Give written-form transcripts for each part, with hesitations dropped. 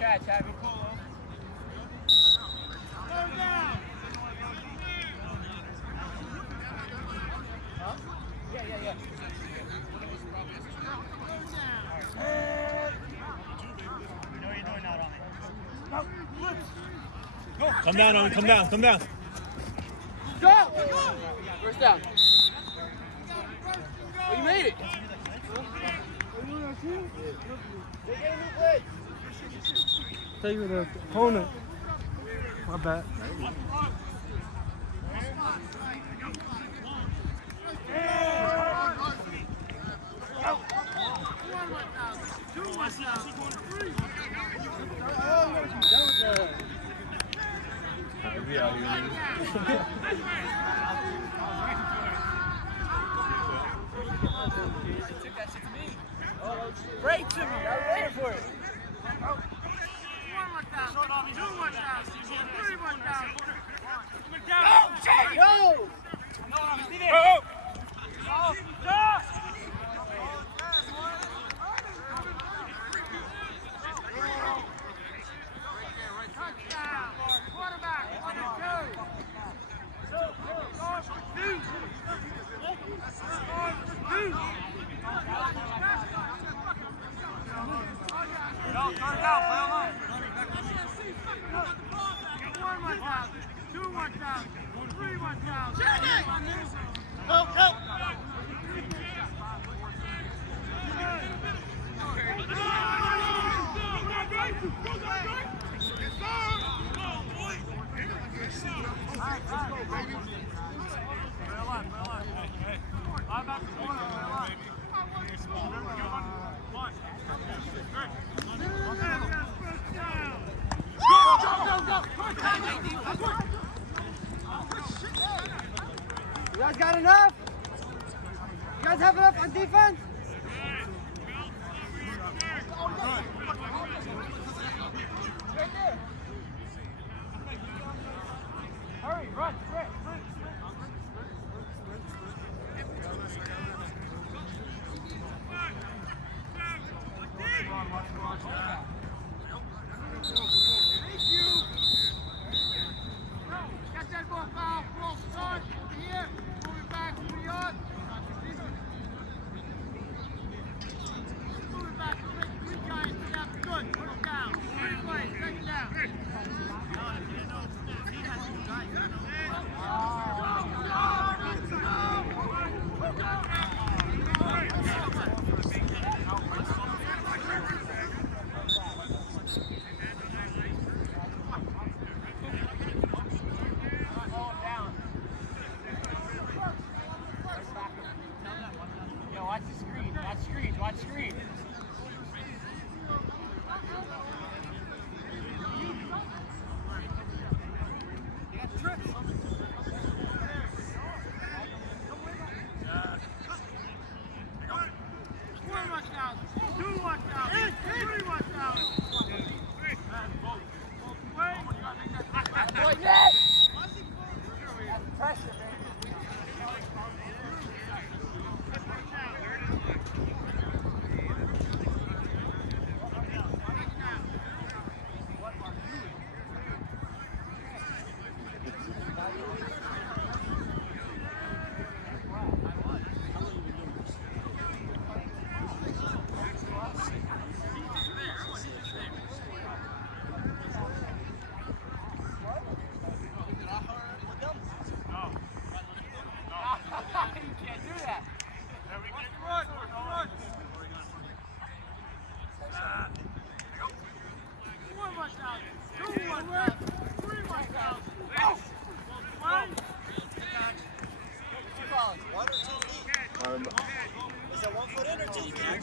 Catch, Abby. Come down, Owen. Come down. Come down. Go! First down. Oh, you made it. Take you the opponent. My bad. Break to me. I was waiting for it. Go! You guys got enough? You guys have enough on defense? Right there. Hurry, run, quick.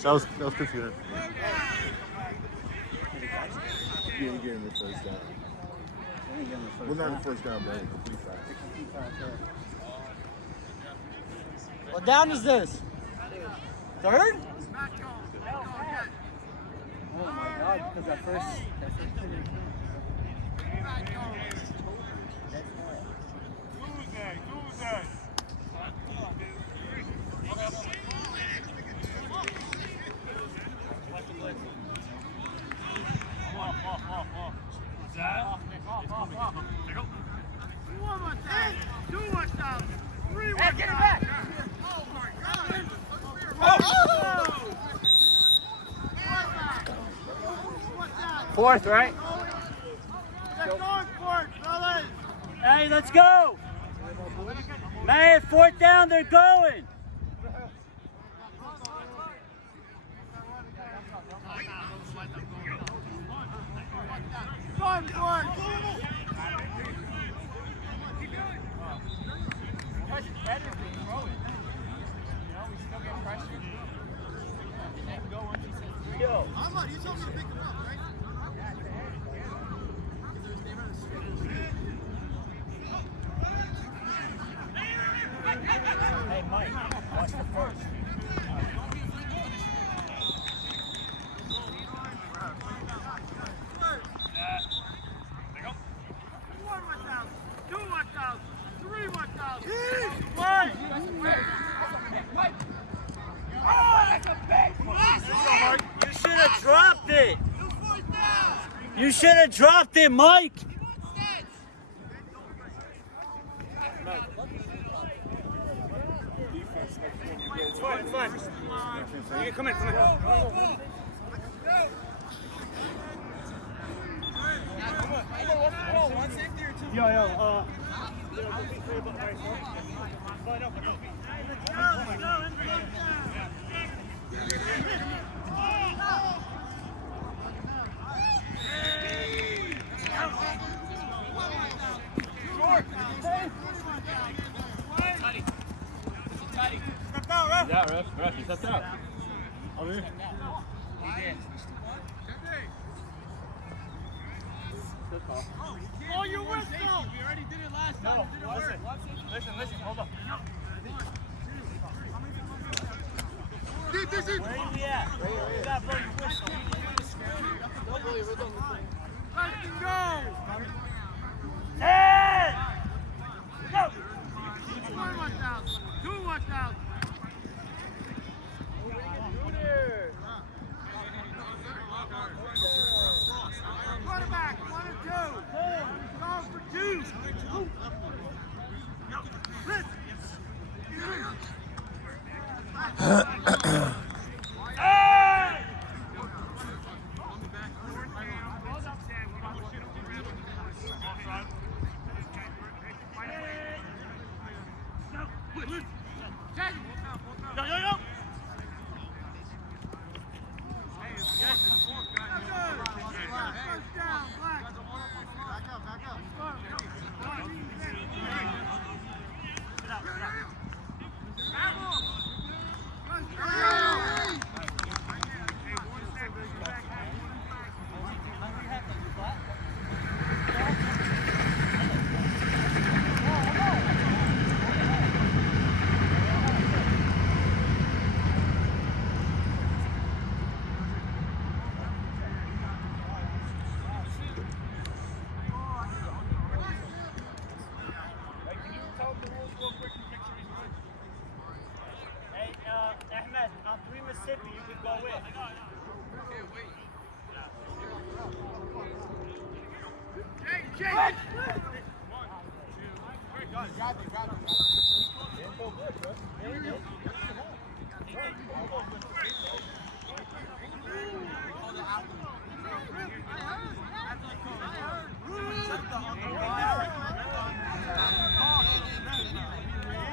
That was confusing. Yeah, he gave him the first down. Well, not the first down, but a complete foul. What down is this? Third? Oh my God, because that first. Get it back! Fourth, right? Hey, let's go! Man, fourth down, they're going! You told me to pick him up, right? Hey, Mike, watch the first. You should have dropped it. You should have dropped it, Mike. It's fine, it's fine. You come in, come in. Yo, Yeah, ref, he stepped out. Over here. Oh, you went though! We already did it last time. It didn't work. Listen, hold up. Deep. where are you at? You gotta blow your whistle. Let's go! 10! Go! 1,000. 1,000. Quarterback, 1 or 2. Call for 2. Hey, Ahmed, I'm 3 Mississippi. You can go in. Jake!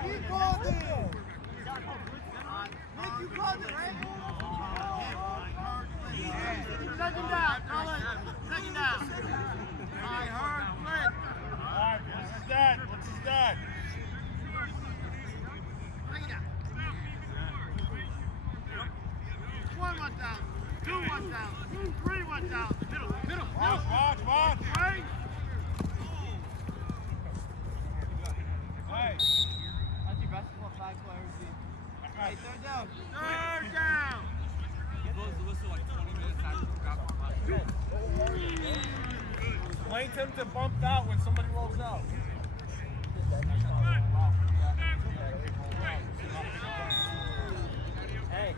He called it. Second down, Colin. Second down. I heard Flynn. All right, what's his dad? What's his dad? Second down. 1 down. 2 down. 3 down. Middle. Watch. Right. Hey. Basketball 5 players. Hey, third down. Third down. Lane him to bump out when somebody rolls out. Hey.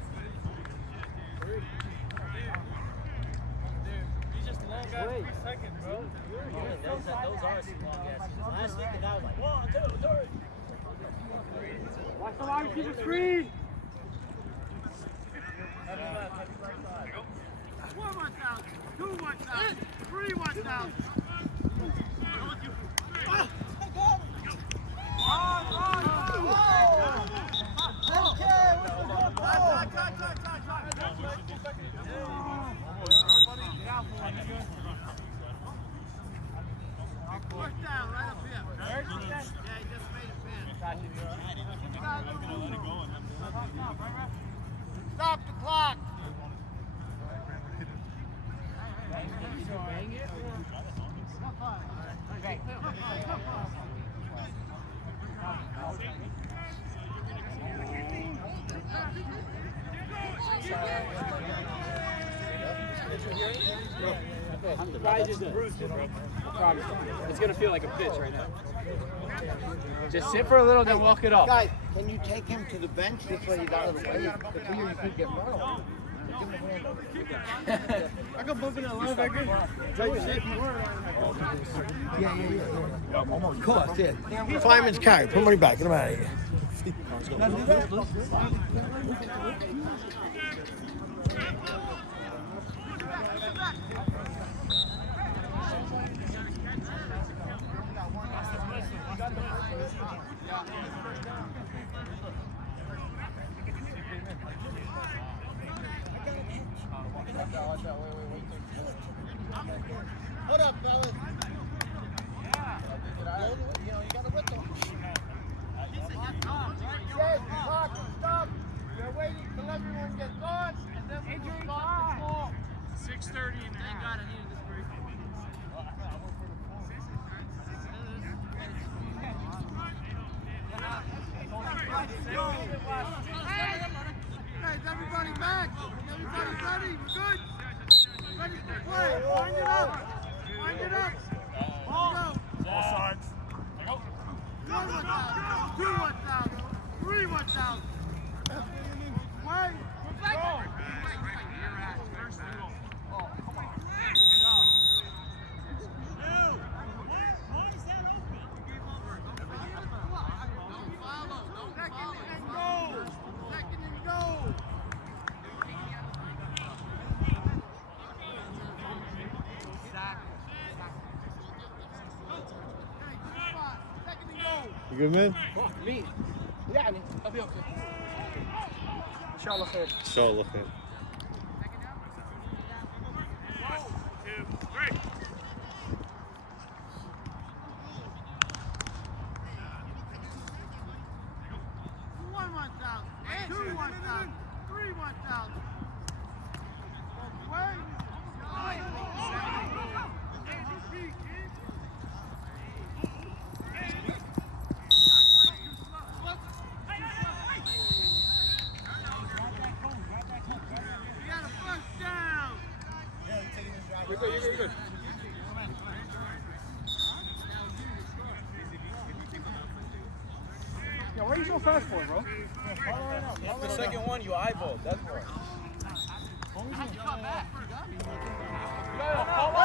He's just long out 3 seconds, bro. Those are some long asses. Last week the guy was like, 1, 2, 3. Watch the wide receiver screen. 1 down. 2 down. 3 down. Fourth down, right up here. Yeah, he just made a pin. Stop the clock. It's gonna feel like a pitch right now. Just sit for a little, then walk it up. Guys, can you take him to the bench this way he's out of the way? If he or you could get run over. I got bumping that linebacker. Yeah. Almost. Of course, yeah. Fireman's carry. Put him right back. Get him out of here. Hold up, fellas. You know, you got to whip them. Yes, clock, stop. We're waiting till everyone gets on, and then we will start the ball. 6:30 in the Thank God I needed this break. Guys, everybody back. Everybody ready. We're good. Ready to play. Wind it up. Wind it up. All sides. Go. 1 down. 2 down. 3 down. Wait. We're back. Second and goal. Second and goal. You good, man? Me. يعني I'll be okay. إن شاء الله خير. إن شاء الله خير. 1 down. 2 down. 3 down. We got a first down. You're good. Yeah, why are you so fast for, bro? The second one, you eyeballed. That's why.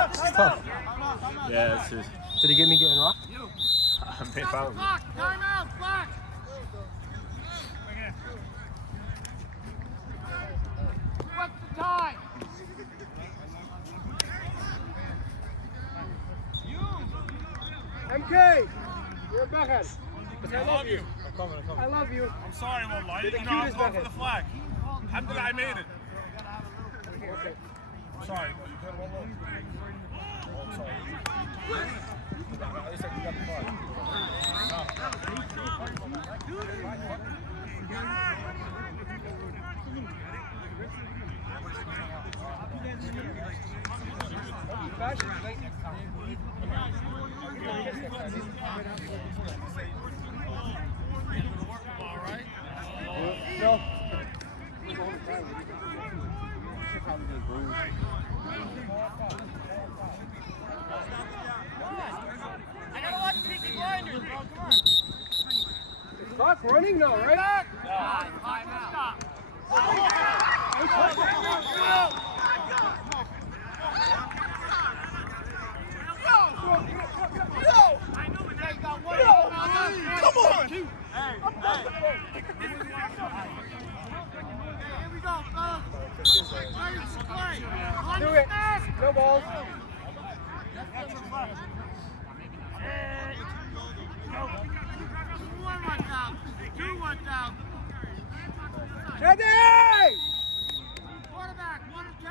It's tough. Yeah, it's just. Did he get me getting rocked? Stop the clock. Time out. Clock. What's the time? MK! You're a backhead. I love you. I love you. I'm sorry, Lola. I You're the didn't know I was cutest going for bucket. the flag. Alhamdulillah, I made it. Sorry. Oh, sorry. At least I got the ball. I gotta watch Peaky Blinders, bro. Come on. Clock running though, right? Stop. Come on! Here we go, fellas. Ready to play. Do it. No balls. One went out. Two went out. Teddy! Quarterback, 1 and 2.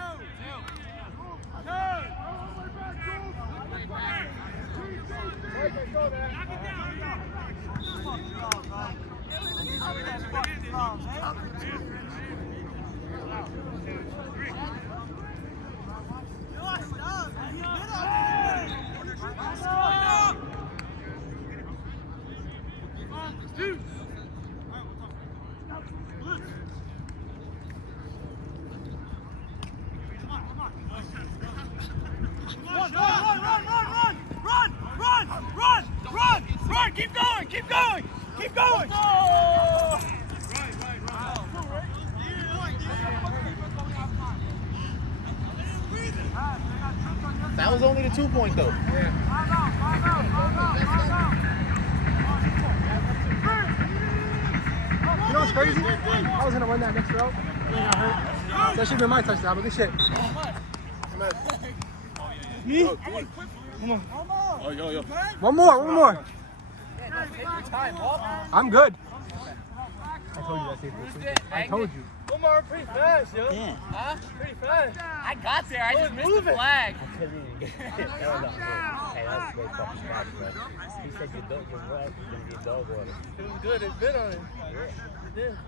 Run! Keep going! Keep going! Keep going! That was only the 2-point though. You know what's crazy? I was gonna run that next route. I got hurt. That should have been my touchdown, but good shit. Me? Oh, yo. One more. I'm good. I told you that. I told you. One more, pretty fast, yo. Yeah. Huh? Pretty fast. I got there. I just missed the flag. Hey, that was a great fucking catch, bro. He said your dog, your wife is gonna be a dog water. It was good. It bit on it. Yeah, it did.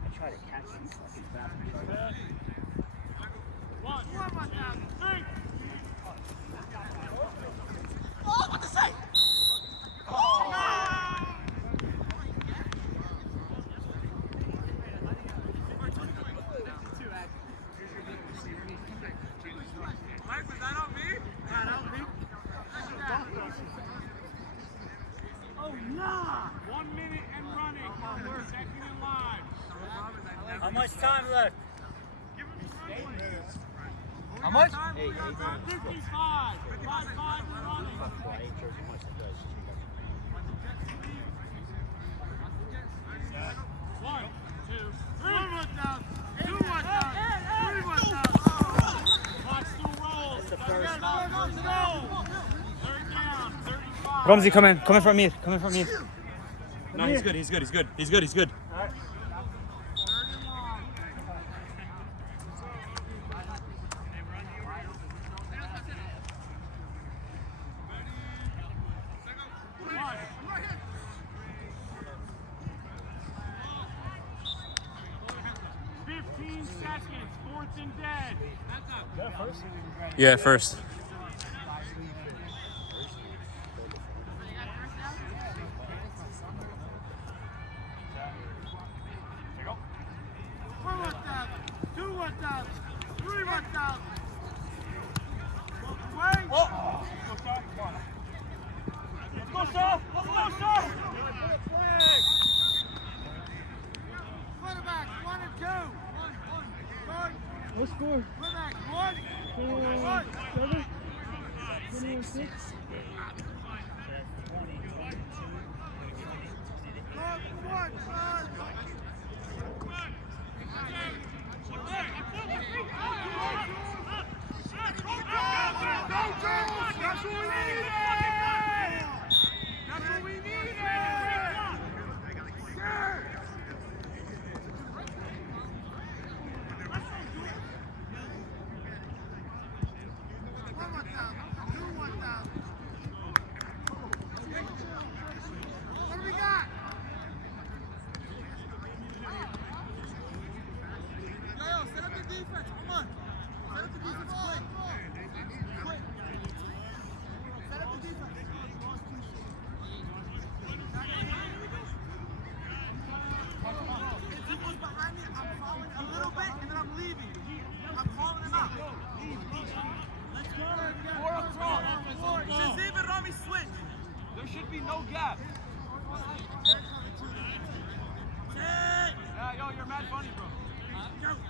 I tried to catch these fucking bastards. How much time left? How much? 8. 55. 55 running. One, two, three. One went down. Two went down. Three went down. Clock still rolls. That's the first stop. Let's go. Third down. 35. Rumsey, come in from me. Come in from me. No, he's good. Yeah, first. One went down. Two went down. Three went down. Wait. Let's go, sir. Quarterback, 1 and 2. No score. Quarterback, 1. 7. 21-6. One. mad funny, bro.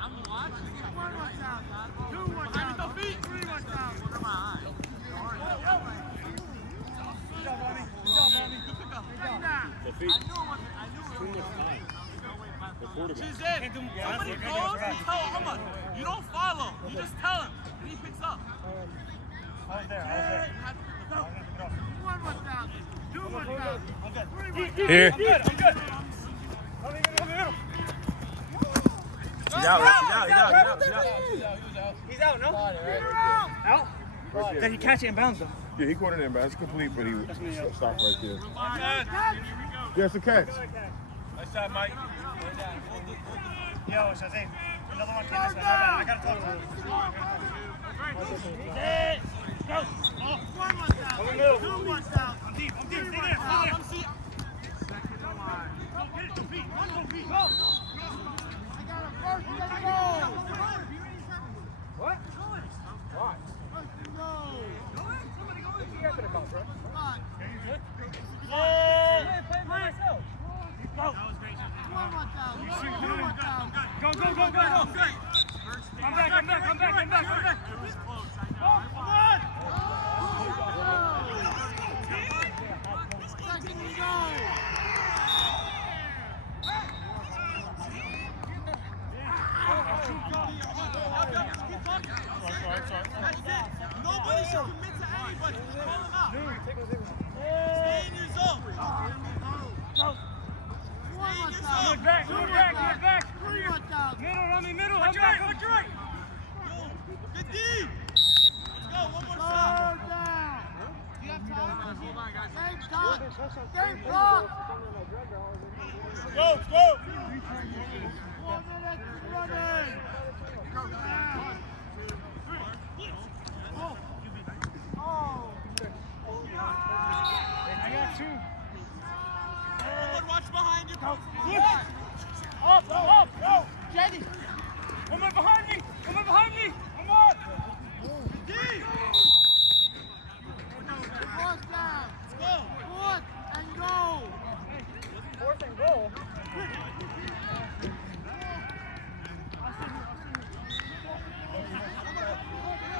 I'm watching. 1 1,000. 2 1,000. 3 1,000. What am I? Good job, Bonnie. Good job, Bonnie. Good pickup. The feet. Too much time. The quarterback. She's in. Somebody goes, you tell Ahmad. You don't follow. You just tell him. And he picks up. I was there. 1 1,000. 2 1,000. 3 1,000. Here. I'm good. He's out, He's out. He's out, no? Out? Did he catch it in bounds, though? Yeah, he caught it in, but it's complete, but he stopped right there. Yeah, it's a catch. Nice job, Mike. Yo, Shazim. Another one came this way. I gotta talk to him. Go. 1 1,000. 2 1,000. I'm deep. Stay there. Go get it. Go feet. Go. I got a first and goal. What? Why? First and goal. You got to the bounce, right? Come on. That was great. 1 1,000. 2 1,000. Go. I'm back. Second and goal. Nobody should commit to anybody. Just call him out. Stay in your zone. 1 1,000. Look back. 3 1,000. Middle. Watch your right. Go. Good D. Let's go. One more shot. Third down. You have time? Same time. Same clock. Go. 1 minute running. I got two. Everyone watch behind you. Up. Jenny. One more behind me. One more. D. Fourth down. Let's go. Fourth and goal. Fourth and goal.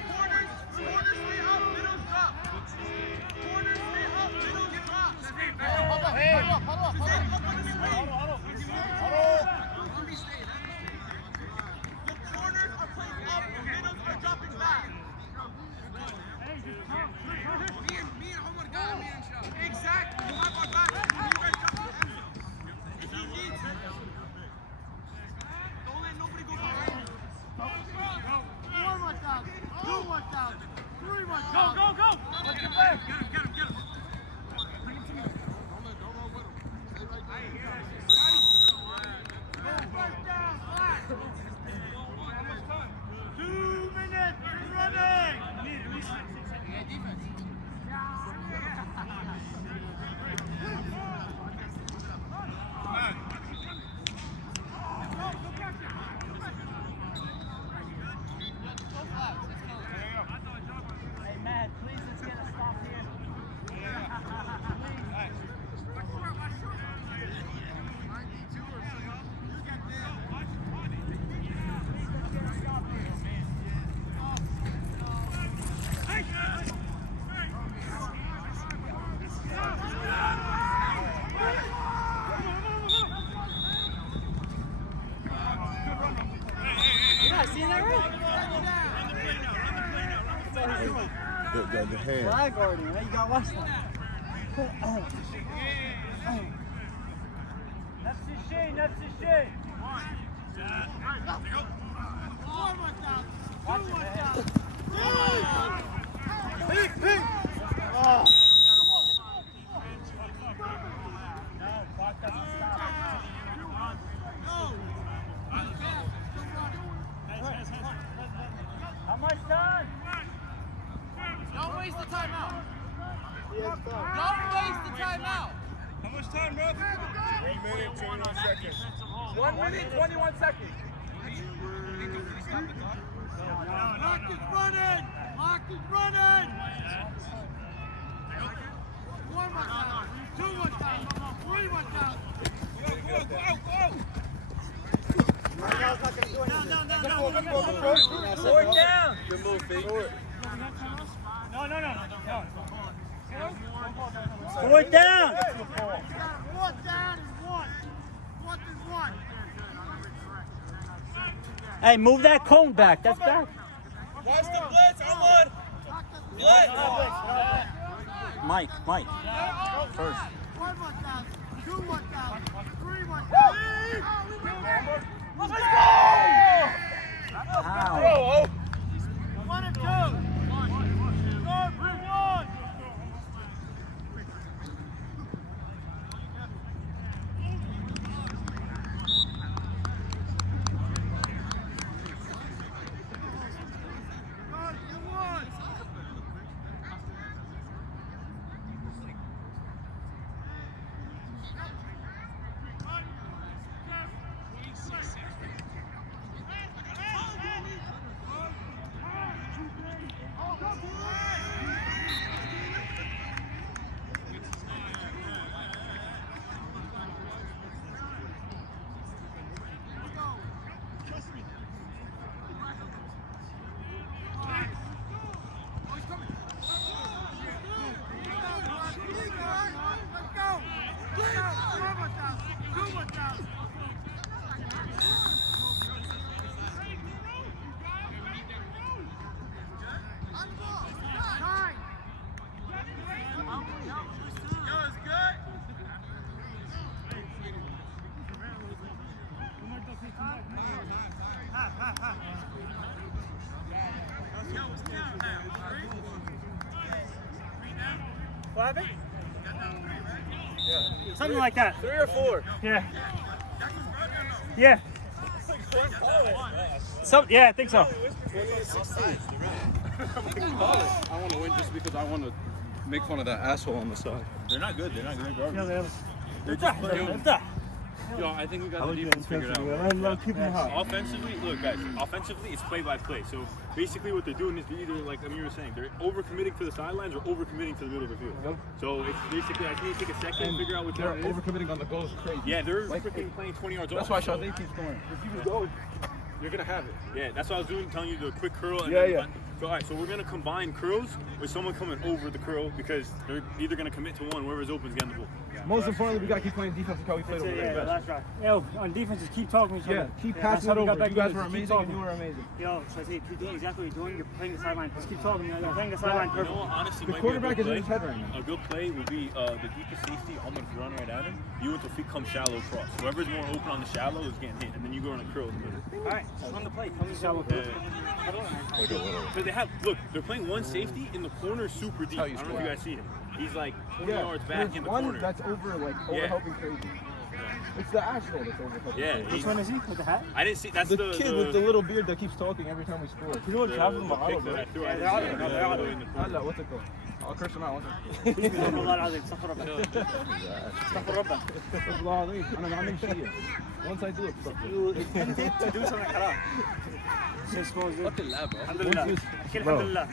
Corners stay up, middles drop. Corners stay up, middles drop. The corners are playing up, the middles are dropping back. Exactly. You have our back. You guys drop the end. If you need to. Don't let nobody go behind you. 1 1,000. 2 1,000. 3 1,000. Go. Let's get back. Get him. First down. Flat. 2 minutes running. Hey, Matt, please let's get a stop here. You're not seeing that right? The hand. Flag guarding, man. You gotta watch that. Nefs Shay. 1 1,000. 2 1,000. How much time? Don't waste the timeout. Yeah, it's done. Don't waste the timeout. How much time, bro? 1 minute, 21 seconds. 1 minute, 21 seconds. Mark is running. 1 1,000. 2 1,000. 3 1,000. Go. Fourth down. Good move, Fake. No. Fourth down. Fourth down and one. Fourth and one. Hey, move that cone back. That's back. Watch the blitz, Elwood. Blitz. Mike. First. 1,000. 2,000. 3,000. Let's go! How? 1 and 2. Go, bring one. What happened? Something like that. 3 or 4. Yeah. Yeah. Yeah, I think so. 20-16. I want to win just because I want to make fun of that asshole on the side. They're not good. They're not good. They're just playing. Yo, I think we got the defense figured out. Offensively, look guys, offensively it's play by play. So basically what they're doing is they're either, like Amir was saying, they're overcommitting to the sidelines or overcommitting to the middle of the field. So it's basically, I think you take a second and figure out what They're it is. overcommitting on the goals crazy. Yeah, they're freaking playing 20 yards That's off. why Shazay keeps scoring. If you just go, you're going to have it. Yeah, that's what I was doing, telling you the quick curl. And Yeah, then yeah. So, all right, so we're going to combine curls with someone coming over the curl because they're either going to commit to one, whoever's open is getting the ball. Most importantly, we got to keep playing defense like how we played over there. That's right. Yo, on defense, just keep talking to each Yeah, other. keep Yeah, passing that's it how we over. got You back guys to were keep amazing talking. and you were amazing. Yo, Shazzy, keep doing exactly what you're doing. You're playing the sideline. Just keep talking. You're playing the sideline You perfect. know what, honestly, The might quarterback be a is good in his play. head right now. A good play would be the deepest safety. I'm going to run right at him. You and Tawfiq come shallow cross. Whoever's more open on the shallow is getting hit, and then you go on a curl in the middle. All right, just run the play. Tell me shallow. So they have, look, they're playing one safety in the corner super deep. I don't know if you guys see him. He's like 20 yards back in the one corner. that's over Yeah. helping crazy. It's the asshole that's over helping Yeah, crazy. Which one is he? With the hat? I didn't see. That's The kid with the little beard that keeps talking every time we score. You know what Travis the pick that I threw. I didn't see it. they're out of it. In the corner. Allah, what's it called? I'll curse him out. What's والله العظيم استغفر ربك استغفر ربك it? أنا بعمل شيء. Once I do it, fuck it. you intended to do something حرام just supposed to الحمد لله Once أكيد الحمد لله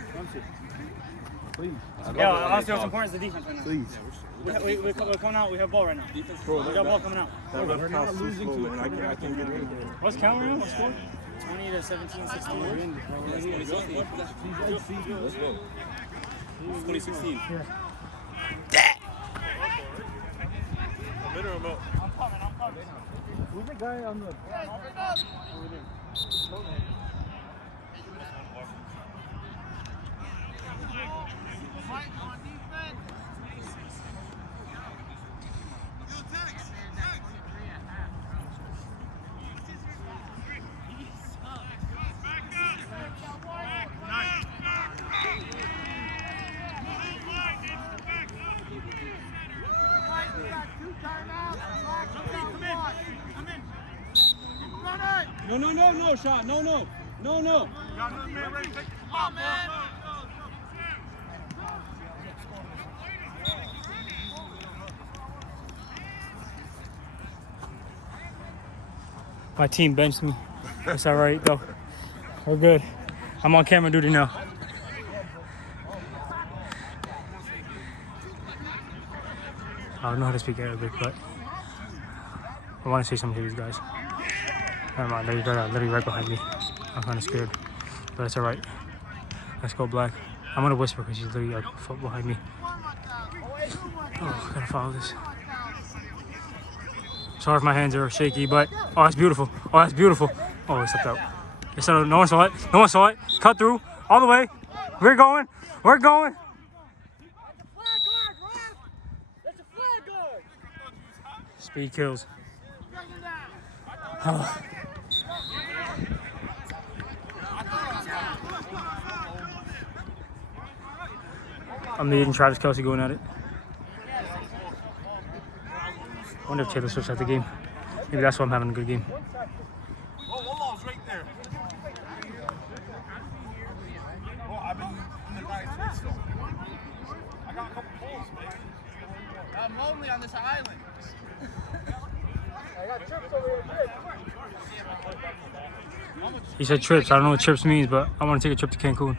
Please. yeah honestly what's important is the defense right now Please. we're coming out we have ball right now we got ball coming out We're not losing to it. I can't get rid of it. what's Cameroon what score 20 to 17 16 Let's go. 2016. who's the guy on the Mike on defense. Mike, we got 2 timeouts. Come in. Run it. No, shot. No. Come on, man. my team benched me it's all right though we're good I'm on camera duty now I don't know how to speak Arabic but I want to say something to these guys Never mind, they're literally right behind me. I'm kind of scared, but it's all right. Let's go black. I'm gonna whisper because she's literally like a foot behind me. Oh, gotta follow this. Sorry if my hands are shaky, but oh, that's beautiful. Oh, that's beautiful. Oh, it stepped out. No one saw it. No one saw it. Cut through all the way. We're going. We're going. Speed kills. Oh. I'm meeting Travis Kelce going at it. I wonder if Taylor Swift's at the game. Maybe that's why I'm having a good game. I'm lonely on this island. He said trips. I don't know what trips means, but I want to take a trip to Cancun.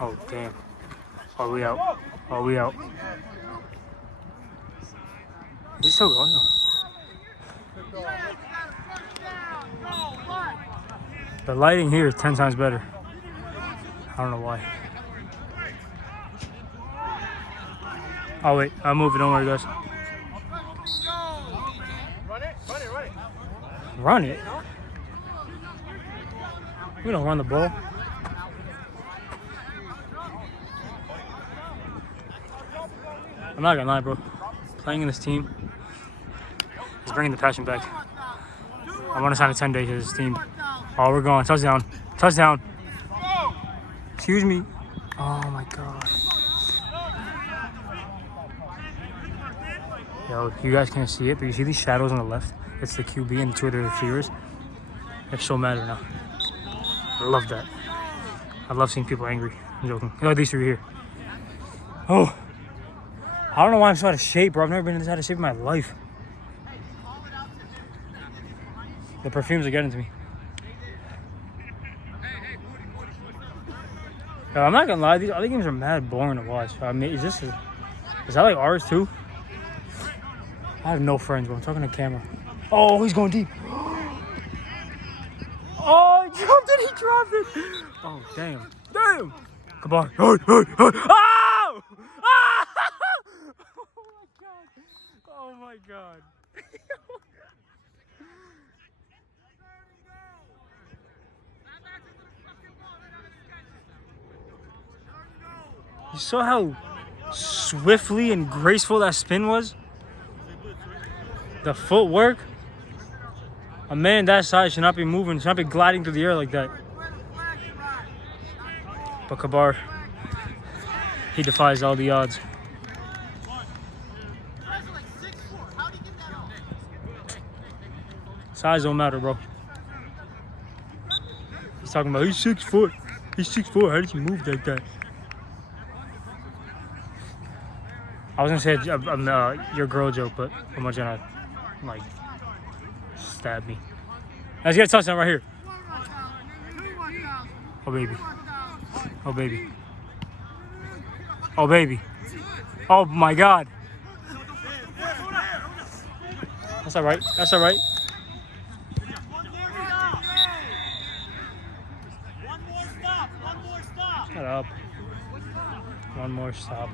Oh, damn. Oh, we out. Oh, we out. Is he still going? The lighting here is 10 times better. I don't know why. Oh, wait. I'm moving. Don't worry, guys. Run it? We don't run the ball. I'm not gonna lie, bro. Playing in this team is bringing the passion back. I want to sign a 10-day to this team. Oh, we're going. Touchdown. Touchdown. Excuse me. Oh, my God. Yo, you guys can't see it, but you see these shadows on the left? It's the QB and two of the receivers. They're so mad right now. I love that. I love seeing people angry. I'm joking. Look at these three here. Oh. I don't know why I'm so out of shape, bro. I've never been this out of shape in my life. The perfumes are getting to me. Yo, I'm not gonna lie, these other games are mad boring to watch. I mean, is that like ours too? I have no friends, bro. I'm talking to camera. Oh, he's going deep. Oh, he dropped it. He dropped it. Oh, damn. Damn. Come on. Oh! Ah! Oh, my God. You saw how swiftly and graceful that spin was? The footwork? A man that size should not be moving, should not be gliding through the air like that. But Kabar, he defies all the odds. Size don't matter, bro. He's talking about, he's 6 foot. He's 6'4". How did he move like that? I was gonna say your girl joke, but I'm not gonna, like, stab me. Let's get a touchdown right here. Oh, baby. Oh, baby. Oh, baby. Oh, my God. That's all right. That's all right. Shut up. One more stop.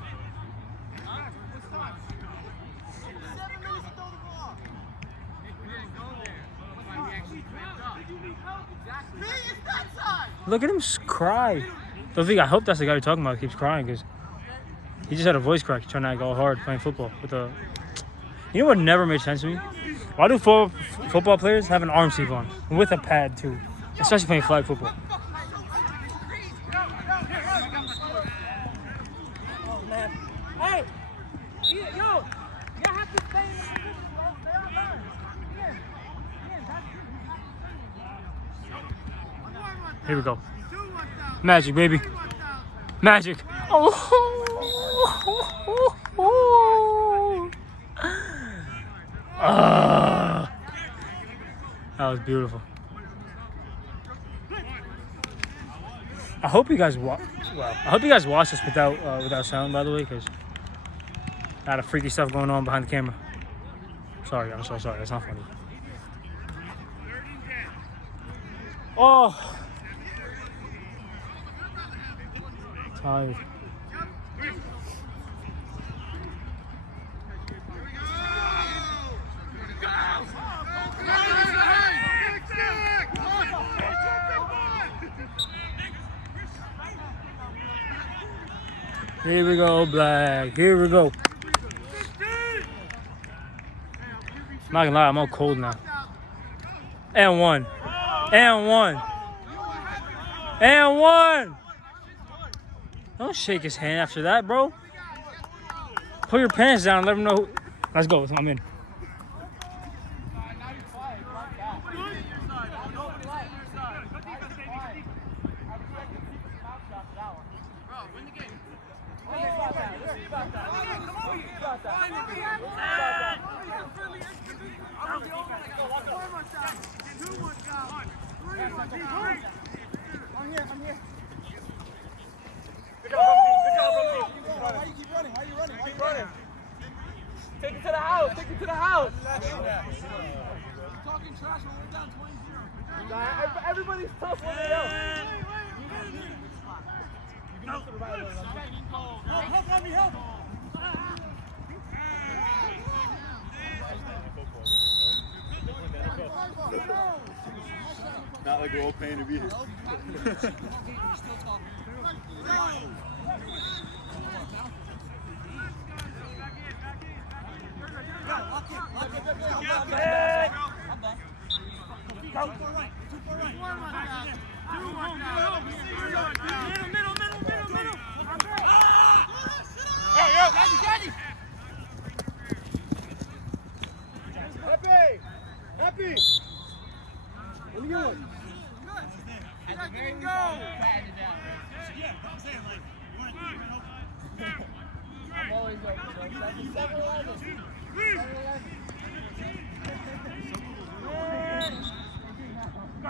Look at him cry. I hope that's the guy you're talking about. He keeps crying because he just had a voice crack trying to go hard playing football with a. You know what never made sense to me? Why do football players have an arm sleeve on with a pad too, especially playing flag football? Hey, yo, you have to stay in the position, bro. Stay on line. Here we go. Magic, baby. Magic. Oh. That was beautiful. I hope you guys watch this without sound, by the way, because A lot of freaky stuff going on behind the camera. Sorry, I'm so sorry. That's not funny. Oh! Tired. Here we go, Black. Here we go. I'm not gonna lie, I'm all cold now. And one. And one. And one. Don't shake his hand after that, bro. Pull your pants down and let him know. Let's go. I'm in. Take it to the house. Take it to the house. Talking trash when we're down 20-0. Everybody's tough when they out. Help, let me help. Not like we're all paying to be here. Happy! Let me get one. Second go! I'm always open. 7-11. 7-11. Go!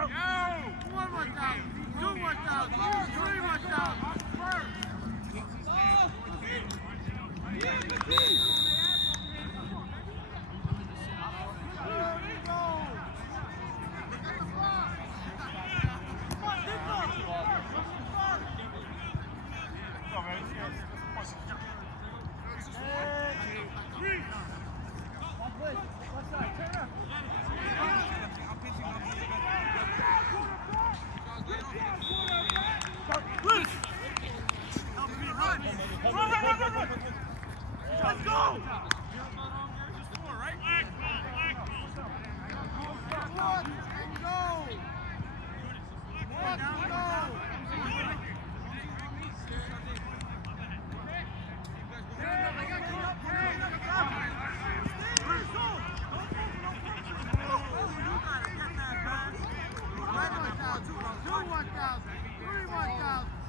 One more down. Two more down. Three more down. Let's go!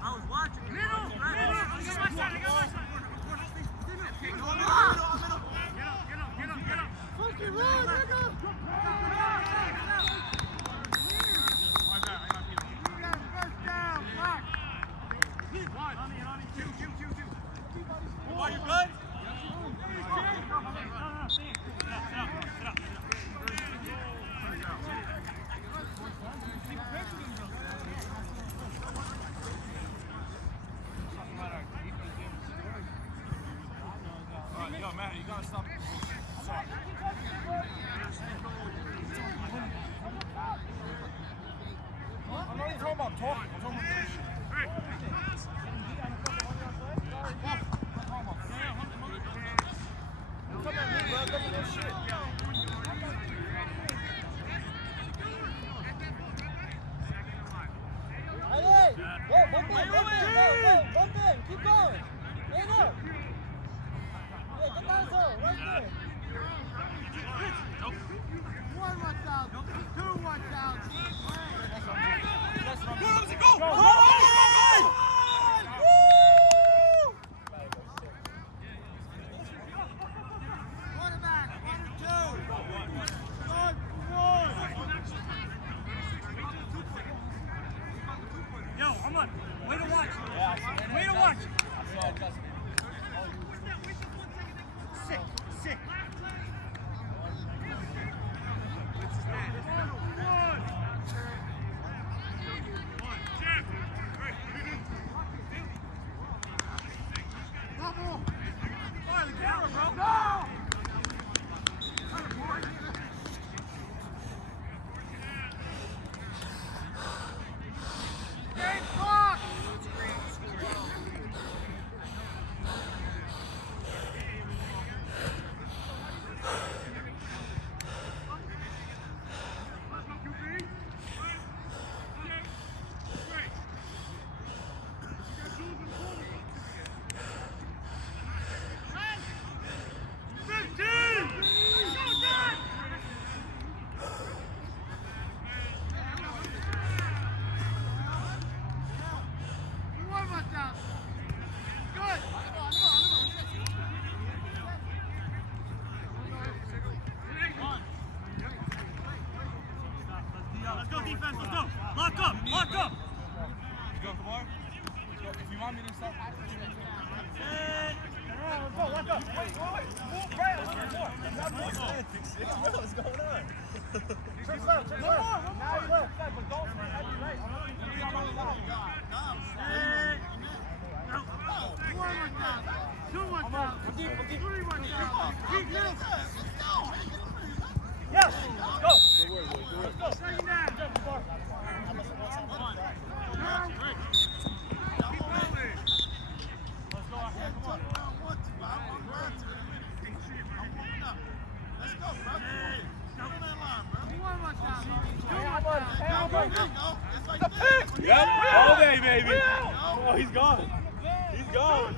I was watching. Are you good? Yo, man, you gotta stop. Sorry. I'm not even talking about talking. I'm talking about this shit. Come at me, bro. I'm talking about shit. Hey, go, bump in, keep going. Stand up. Hey, get that zone, right there. One more down, two more down. Go! Quarterback, 1 or 2. Good, yo, I'm on. Way to watch. Way to watch. Lock up! Lock up! Go, Kamar. If you want me to stop. Let's go, lock up. Wait. Move right, a little more. What's going on? Turn left. Now you left. But don't turn heavy right. I'm looking for you on the side. Yes! Let's go! Second down! Yep, all day, baby. Oh, he's gone. He's gone.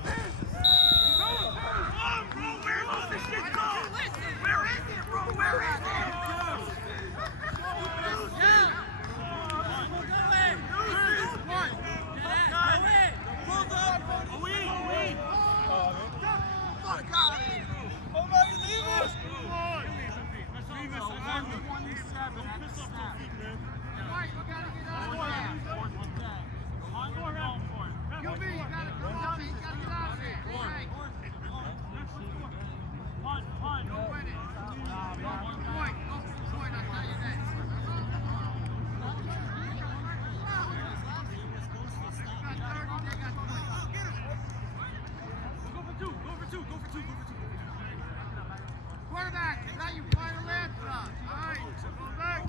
Quarterback, is that your final answer? All right, go back.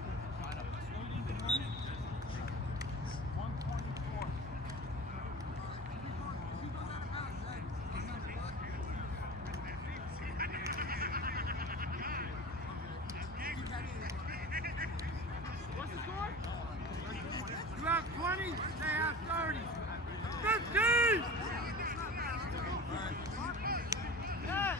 What's the score? You have 20, they have 30. 15! Yes!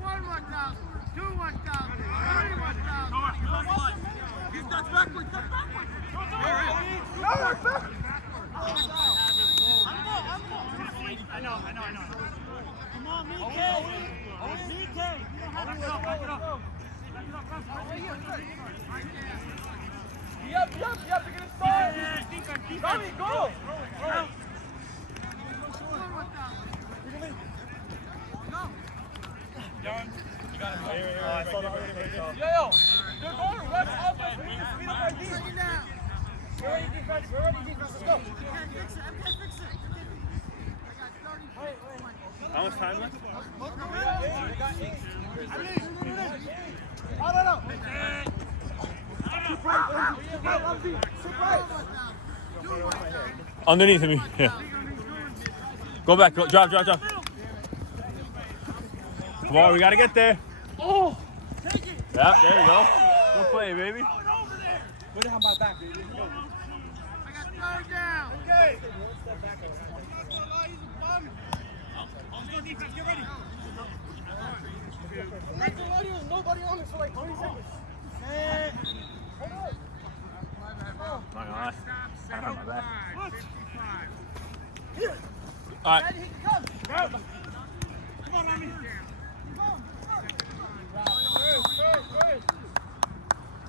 One 1,000, two 1,000, three 1,000. That's backwards, that's backwards. I know. Come on, Mike. Back it up. Yep, to get it started. Defense. Tommy, go. Yo, they're going to rush offense. We need to speed up our defense. We're ready defense. Let's go. How much time left? Underneath me. Yeah. Go back. Go, drop. Come on, we gotta get there. Oh! Yeah, there you go. Good play, baby. Put it on my back, baby. I got third down. Okay. Defense, get ready. Nobody on it for like 20 seconds. Not gonna lie. I have my back. All right. Come on, Rami.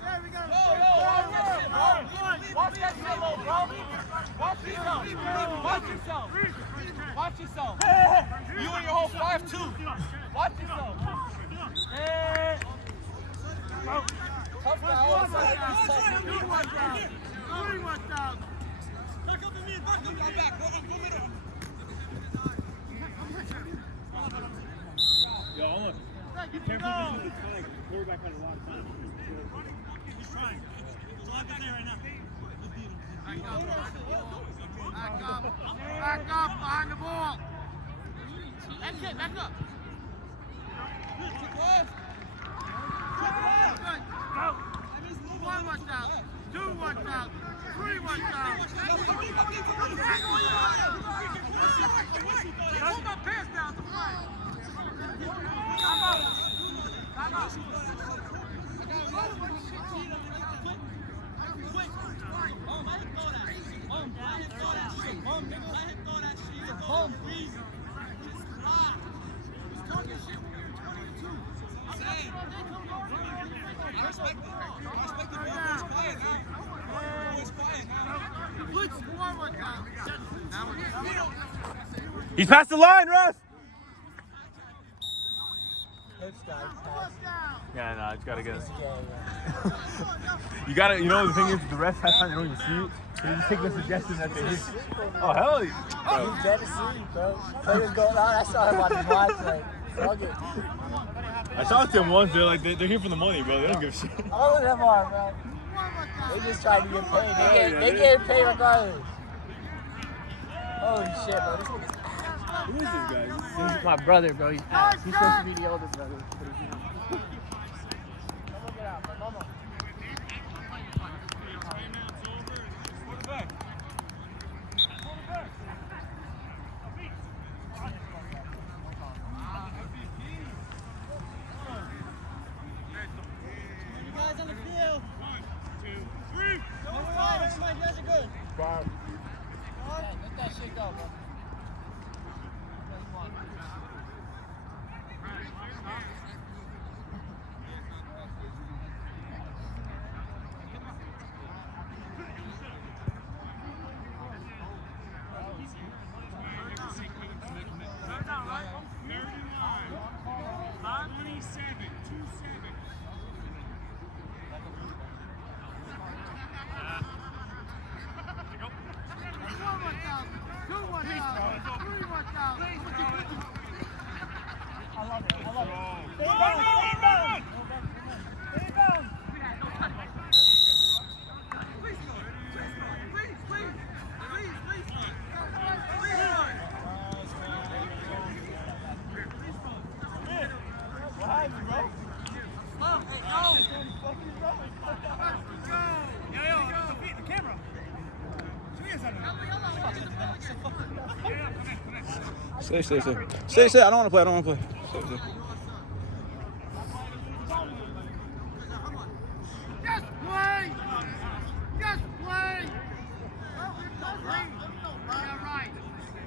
Yeah, we got Watch that yellow, bro. Watch yourself. You and your whole 5-2. Watch yourself. Tough guy. Back up to me. I'm back. Go middle. Yo, hold on. Be careful with this flag. Quarterback has a lot of time. He's trying. There's a lot to say right now. Back up behind the ball. That's it, back up. One 1,000, two 1,000, three 1,000. Hold my pants down to play. Come on. He's past the line, Russ. Yeah, no, it's gotta get it. You gotta, you know, the thing is, the rest half time they don't even see it. So you just take the suggestion that they hit. Oh, hell yeah. Bro. He's dead asleep, bro. Players going on. I saw him on his watch, like, fuck it. I talked to them once, they're like, they're here for the money, bro. They don't give a shit. All of them are, bro. They just trying to get paid. They get paid regardless. Holy shit, bro. Who is this guy? This is my brother, bro. He's ass. He's supposed to be the oldest brother, but he's not. You guys on the field. 1, 2, 3. Never mind. You guys are good. Five. Let that shit go, bro. Stay. I don't want to play. Stay. Just play! Just play! Yeah, right.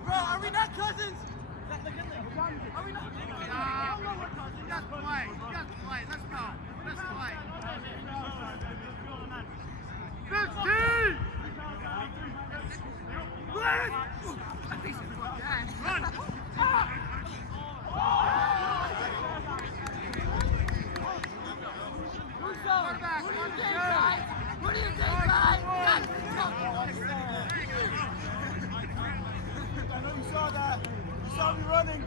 Bro, are we not cousins? Are we not? Just play. Let's go. Let's play. 15! Blitz! Run! Quarterback, what do you think, guys? I know you saw that. You saw me running.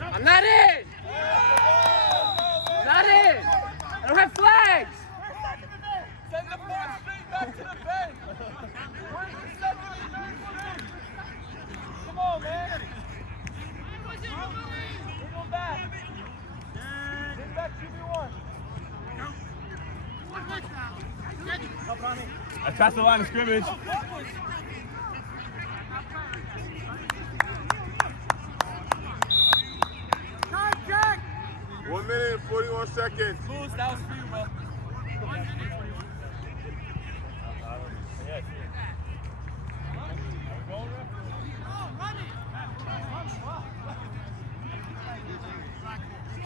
I'm not in! Not in! I don't have flags! Send the fourth string back to the bench. Where's the second and third string? Come on, man. We're going back. Bring back QB1. I passed the line of scrimmage. Contact! 1 minute and 41 seconds. Lewis, that was for you, bro.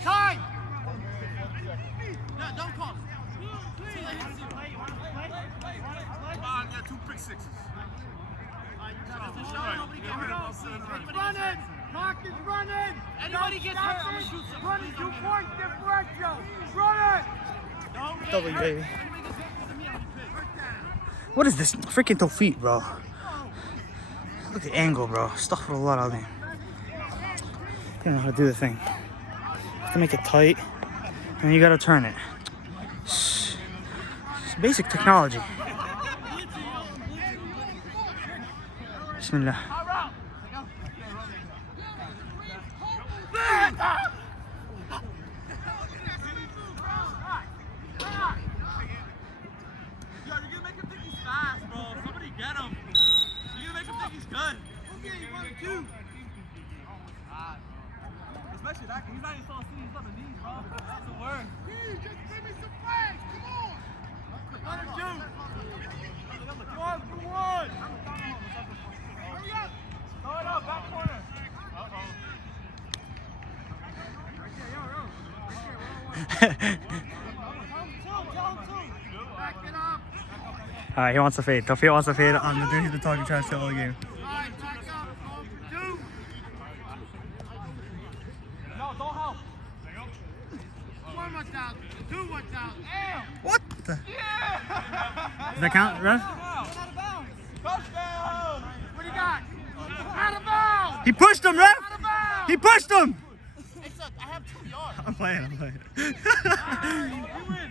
Time! No, don't call. Yeah, 2 pick sixes. Running! Clock is running! Anybody gets hurt, I'm gonna shoot some. 22 point differential! Run it! W, baby. What is this? Freaking Tawfiq, bro. Look at the angle, bro. Astaghfirullah al-azim. You don't know how to do the thing. You have to make it tight, and then you gotta turn it. It's basic technology. Bismillah. Yo, you're gonna make him think he's fast, bro. Somebody get him. You're gonna make him think he's good. Especially that, he's not even supposed to see he's on the knees, bro. That's the word. Just give me some flags! Come on! Another two! One for one! Hurry up! Throw it up, back corner. Back it up! Alright, he wants to fade. Tawfiq wants to fade on the dude he's been talking trash the whole game. Alright, back up. Going for two. No, don't help. One what's out. Two what's out. What the? Does that count, ref? Touchdown! What do you got? Out of bounds! He pushed him, ref! Out of bounds! He pushed him! I have 2 yards. I'm playing. You win.